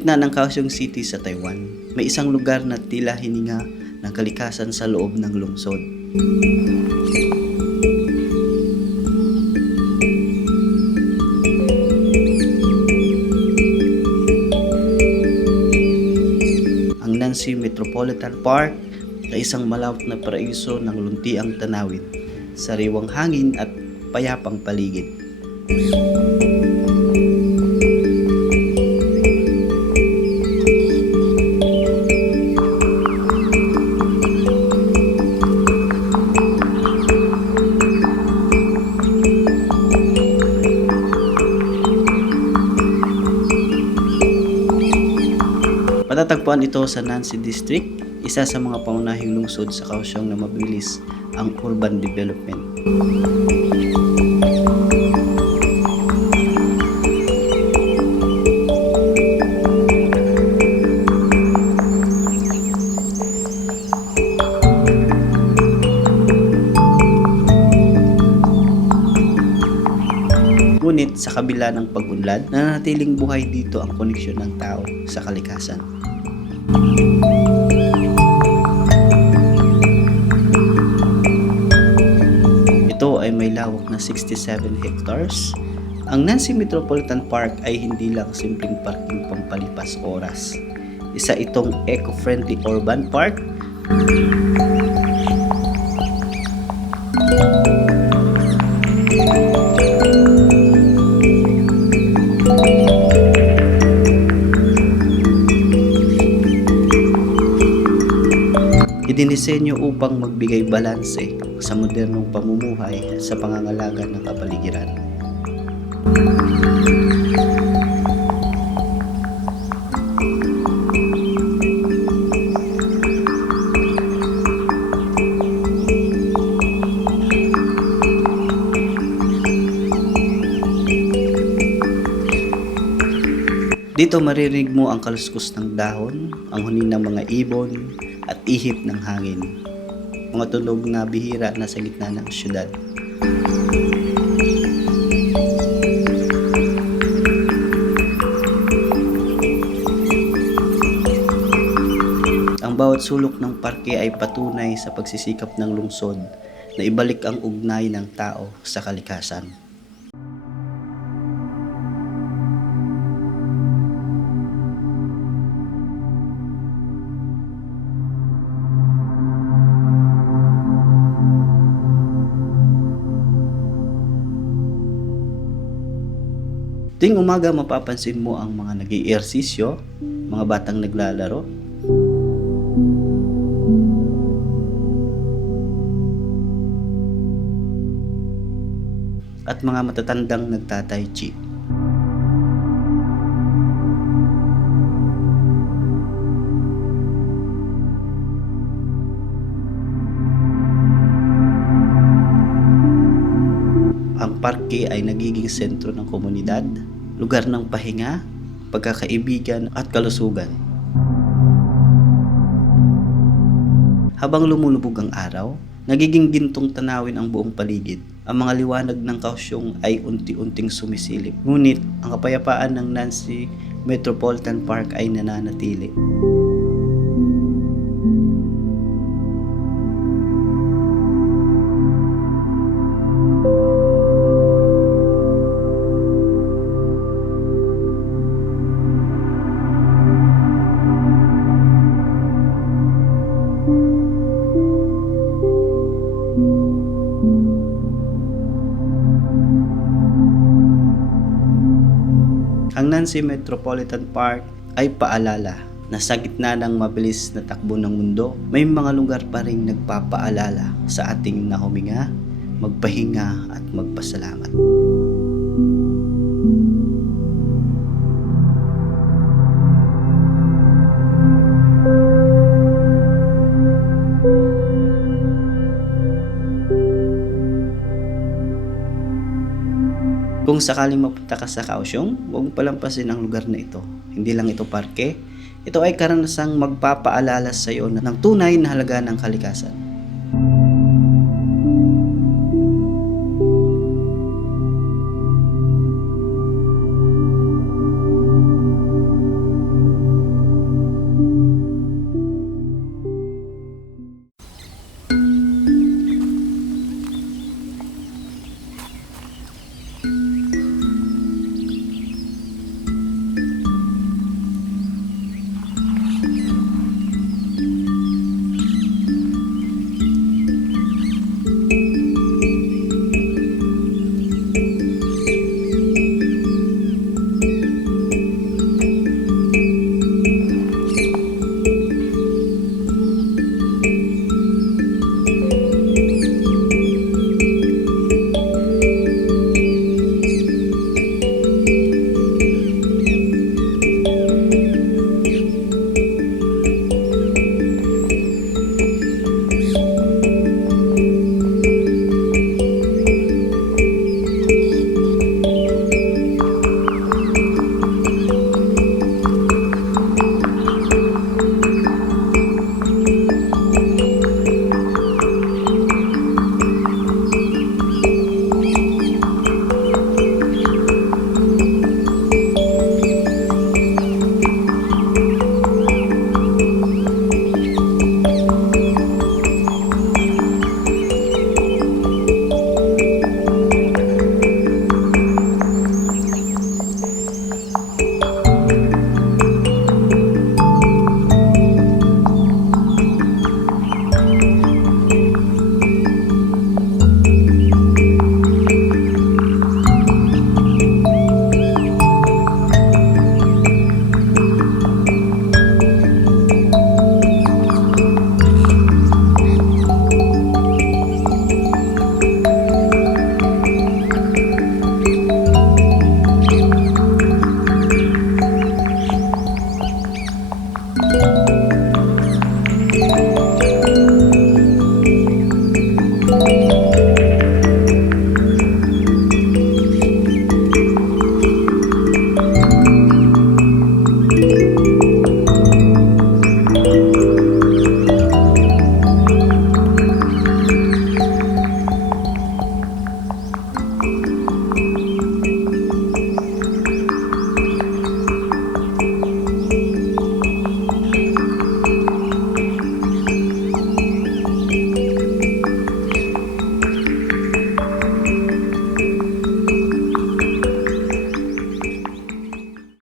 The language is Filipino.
gitna ng Kaohsiung City sa Taiwan, may isang lugar na tila hininga ng kalikasan sa loob ng lungsod. Ang Nancy Metropolitan Park ay isang malawak na paraiso ng luntiang tanawin, sariwang hangin at payapang paligid. Matatagpuan ito sa Nancy District, isa sa mga pangunahing lungsod sa Kaohsiung na mabilis ang urban development. Ngunit sa kabila ng pag-unlad, nananatiling buhay dito ang koneksyon ng tao sa kalikasan. Ito ay may lawak na 67 hectares. Ang Nancy Metropolitan Park ay hindi lang simpleng parking pampalipas oras. Isa itong eco-friendly urban park. Idinisenyo upang magbigay balanse sa modernong pamumuhay sa pangangalaga ng kapaligiran. Dito maririnig mo ang kaluskos ng dahon, ang huni ng mga ibon, at ihip ng hangin. Mga tunog na bihira na sa gitna ng syudad. Ang bawat sulok ng parke ay patunay sa pagsisikap ng lungsod na ibalik ang ugnay ng tao sa kalikasan. Tuwing umaga mapapansin mo ang mga nag-iehersisyo, mga batang naglalaro, at mga matatandang nagta-tai chi. Ang parke ay nagiging sentro ng komunidad, lugar ng pahinga, pagkakaibigan at kalusugan. Habang lumulubog ang araw, nagiging gintong tanawin ang buong paligid. Ang mga liwanag ng Kaohsiung ay unti-unting sumisilip. Ngunit ang kapayapaan ng Nancy Metropolitan Park ay nananatili. Ang Nancy Metropolitan Park ay paalala na sa gitna ng mabilis na takbo ng mundo, may mga lugar pa ring nagpapaalala sa ating na huminga, magpahinga at magpasalamat. Kung sakaling mapunta ka sa Kaohsiung, huwag palampasin ang lugar na ito. Hindi lang ito parke, ito ay karanasang magpapaalala sa iyo ng tunay na halaga ng kalikasan.